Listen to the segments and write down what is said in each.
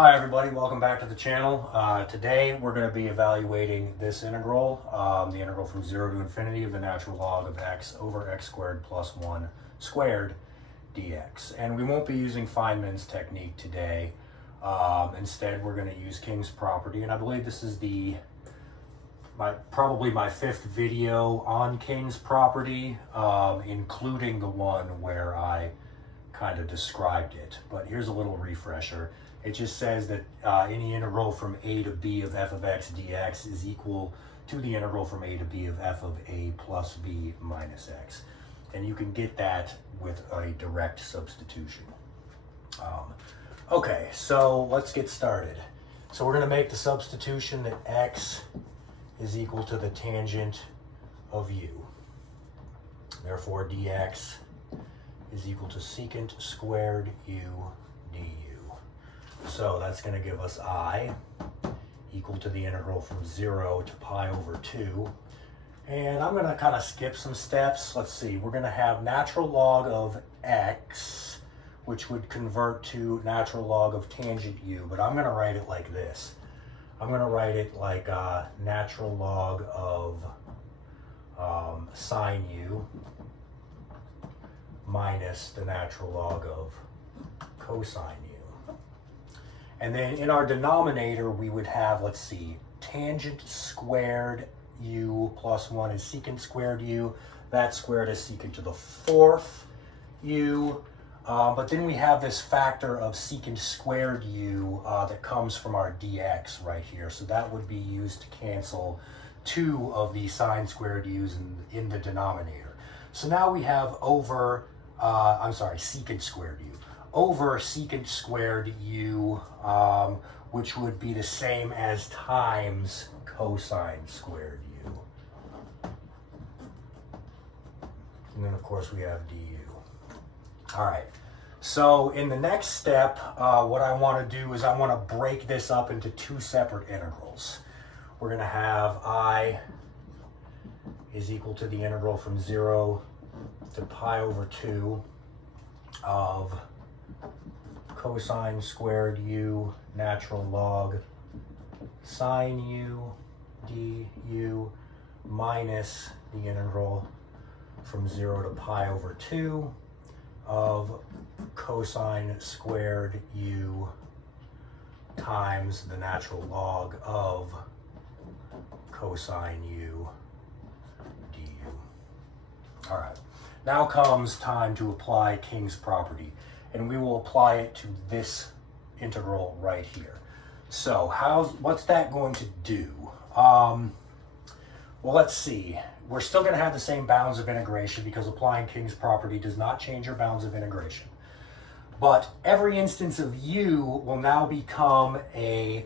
Hi everybody, welcome back to the channel. Today we're going to be evaluating this integral, the integral from 0 to infinity of the natural log of x over x squared plus 1 squared dx. And we won't be using Feynman's technique today. Instead we're going to use King's property, and I believe this is probably my fifth video on King's property, including the one where I kind of described it. But here's a little refresher. It just says that any integral from a to b of f of x dx is equal to the integral from a to b of f of a plus b minus x. And you can get that with a direct substitution. Okay, so let's get started. So we're going to make the substitution that x is equal to the tangent of u. Therefore, dx is equal to secant squared u du. So that's going to give us I equal to the integral from 0 to pi over 2. And I'm going to kind of skip some steps. Let's see, we're going to have natural log of x, which would convert to natural log of tangent u, but I'm going to write it like this. I'm going to write it like natural log of sine u minus the natural log of cosine u. And then in our denominator, we would have, let's see, tangent squared u plus 1 is secant squared u. That squared is secant to the fourth u. But then we have this factor of secant squared u that comes from our dx right here. So that would be used to cancel 2 of the sine squared u's in the denominator. So now we have secant squared u. Over secant squared u, which would be the same as times cosine squared u. And then of course we have du. All right, so in the next step, what I want to do is I want to break this up into two separate integrals. We're going to have I is equal to the integral from 0 to pi over 2 of cosine squared u natural log sine u du minus the integral from 0 to pi over 2 of cosine squared u times the natural log of cosine u du. All right, now comes time to apply King's property, and we will apply it to this integral right here. So what's that going to do? Well, let's see. We're still going to have the same bounds of integration because applying King's property does not change your bounds of integration. But every instance of u will now become a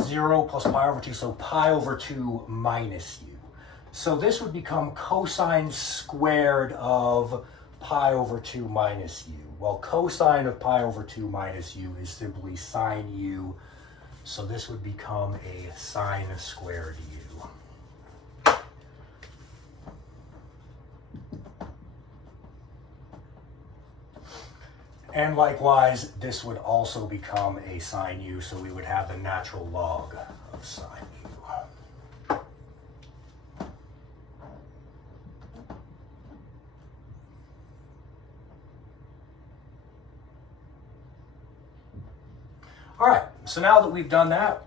0 plus pi over 2, so pi over 2 minus u. So this would become cosine squared of pi over 2 minus u. Well, cosine of pi over 2 minus u is simply sine u, so this would become a sine squared u. And likewise, this would also become a sine u, so we would have the natural log of sine u. All right, so now that we've done that,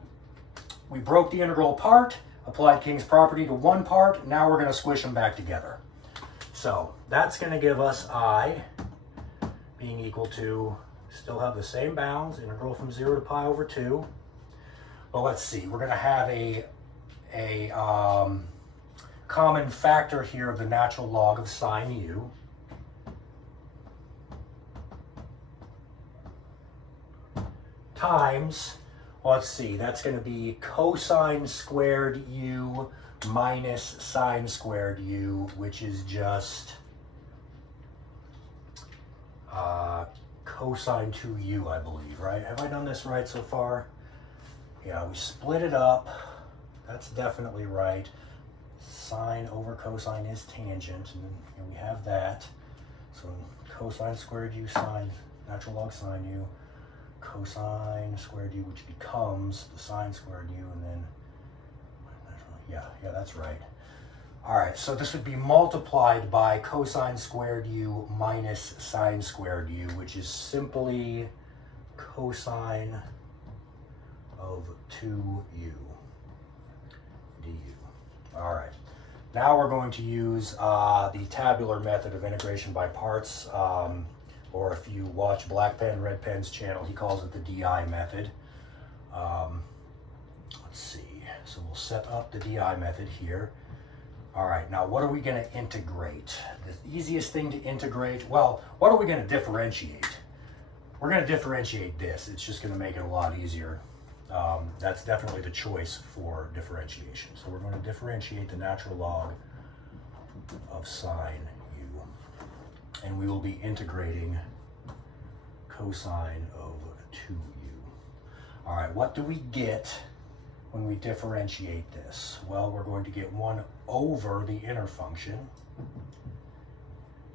we broke the integral apart, applied King's property to one part. Now we're going to squish them back together. So that's going to give us I being equal to, still have the same bounds, integral from 0 to pi over 2. But let's see, we're going to have a common factor here of the natural log of sine u. Times, let's see, that's going to be cosine squared u minus sine squared u, which is just cosine 2u, I believe, right? Have I done this right so far? Yeah, we split it up. That's definitely right. Sine over cosine is tangent, and then we have that. So cosine squared u sine, natural log sine u, cosine squared u, which becomes the sine squared u, and then, yeah, that's right. All right, so this would be multiplied by cosine squared u minus sine squared u, which is simply cosine of 2u du. All right, now we're going to use the tabular method of integration by parts, or if you watch Black Pen, Red Pen's channel, he calls it the DI method. Let's see, so we'll set up the DI method here. All right, now what are we going to integrate? The easiest thing to integrate, well, what are we going to differentiate? We're going to differentiate this. It's just going to make it a lot easier. That's definitely the choice for differentiation. So we're going to differentiate the natural log of sine u. And we will be integrating cosine of 2u. All right, what do we get when we differentiate this? Well, we're going to get 1 over the inner function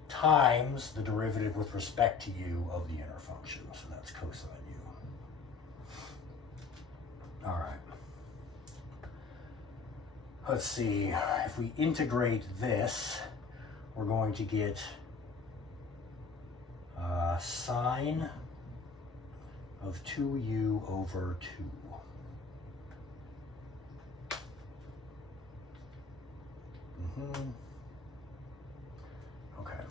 times the derivative with respect to u of the inner function. So that's cosine u. All right. Let's see, if we integrate this, we're going to get sine of 2u over 2. Okay.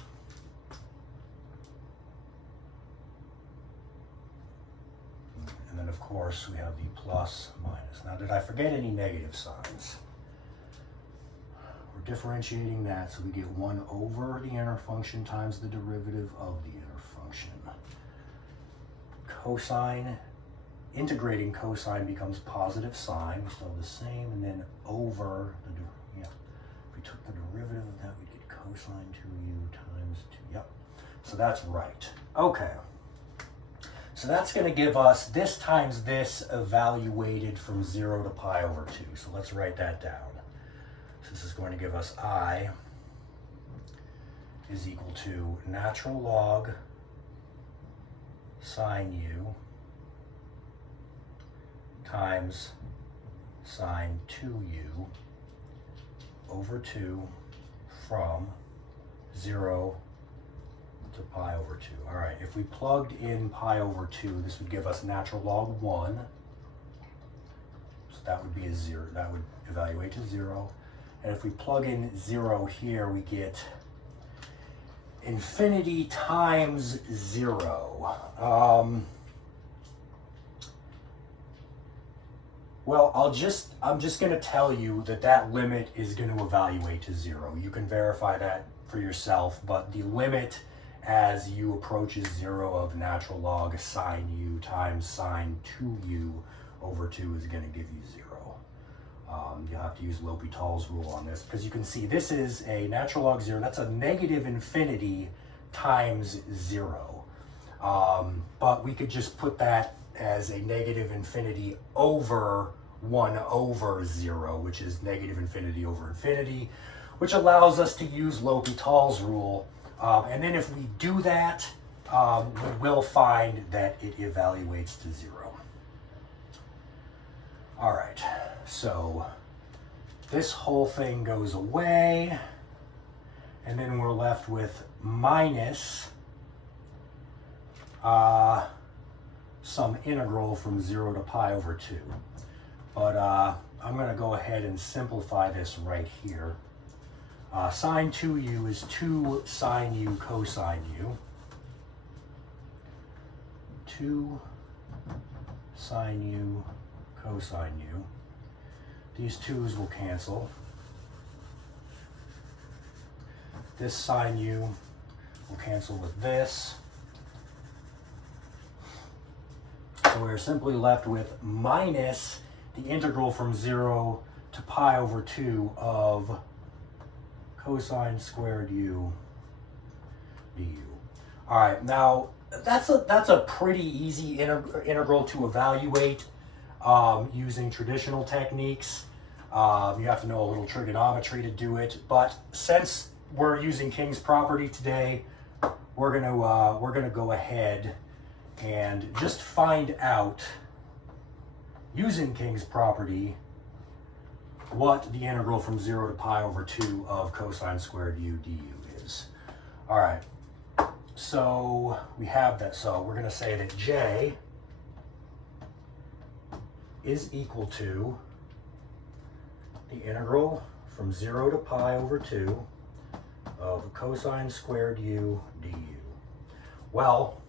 And then, of course, we have the plus, minus. Now, did I forget any negative signs? We're differentiating that, so we get 1 over the inner function times the derivative of the inner function. Cosine, integrating cosine becomes positive sine, still the same, and then over the, if we took the derivative of that, we'd get cosine 2u times 2, yep. So that's right. Okay. So that's going to give us this times this evaluated from 0 to pi over 2. So let's write that down. So this is going to give us I is equal to natural log sine u times sine 2u over 2 from 0 to pi over 2. All right, if we plugged in pi over 2, this would give us natural log 1. So that would be a 0. That would evaluate to 0. And if we plug in 0 here, we get infinity times 0. Well, I'm just going to tell you that that limit is going to evaluate to 0. You can verify that for yourself, but the limit as u approaches 0 of natural log sine u times sine 2u over 2 is going to give you 0. You'll have to use L'Hopital's rule on this, because you can see this is a natural log 0. That's a negative infinity times 0. But we could just put that as a negative infinity over 1 over 0, which is negative infinity over infinity, which allows us to use L'Hopital's rule. And then if we do that, we will find that it evaluates to 0. All right, so this whole thing goes away, and then we're left with minus some integral from 0 to pi over 2. But I'm going to go ahead and simplify this right here. Sine 2u is 2 sine u cosine u. 2 sine u cosine u. These 2's will cancel. This sine u will cancel with this. So we're simply left with minus the integral from 0 to pi over 2 of cosine squared u du. All right, now that's a pretty easy integral to evaluate using traditional techniques. You have to know a little trigonometry to do it, but since we're using King's property today, we're gonna go ahead and just find out, using King's property, what the integral from 0 to pi over 2 of cosine squared u du is. All right, so we have that. So we're going to say that j is equal to the integral from 0 to pi over 2 of cosine squared u du. Well,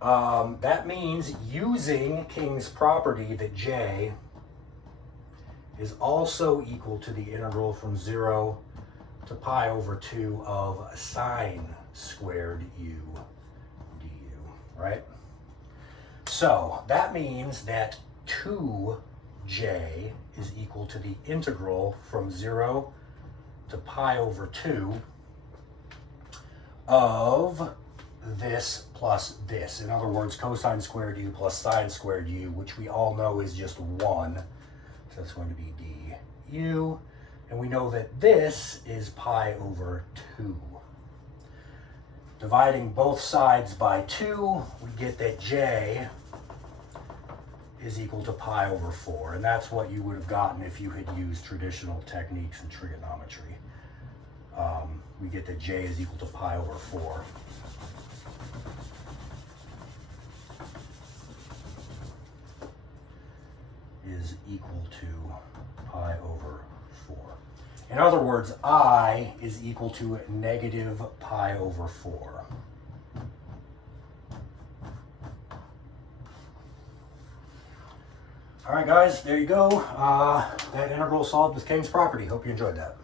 that means, using King's property, that j is also equal to the integral from 0 to pi over 2 of sine squared u du, right? So that means that 2j is equal to the integral from 0 to pi over 2 of this plus this. In other words, cosine squared u plus sine squared u, which we all know is just 1. So that's going to be du. And we know that this is pi over 2. Dividing both sides by 2, we get that j is equal to pi over 4. And that's what you would have gotten if you had used traditional techniques in trigonometry. We get that j is equal to pi over 4. Is equal to pi over 4. In other words, I is equal to negative pi over 4. All right, guys, there you go. That integral solved with King's property. Hope you enjoyed that.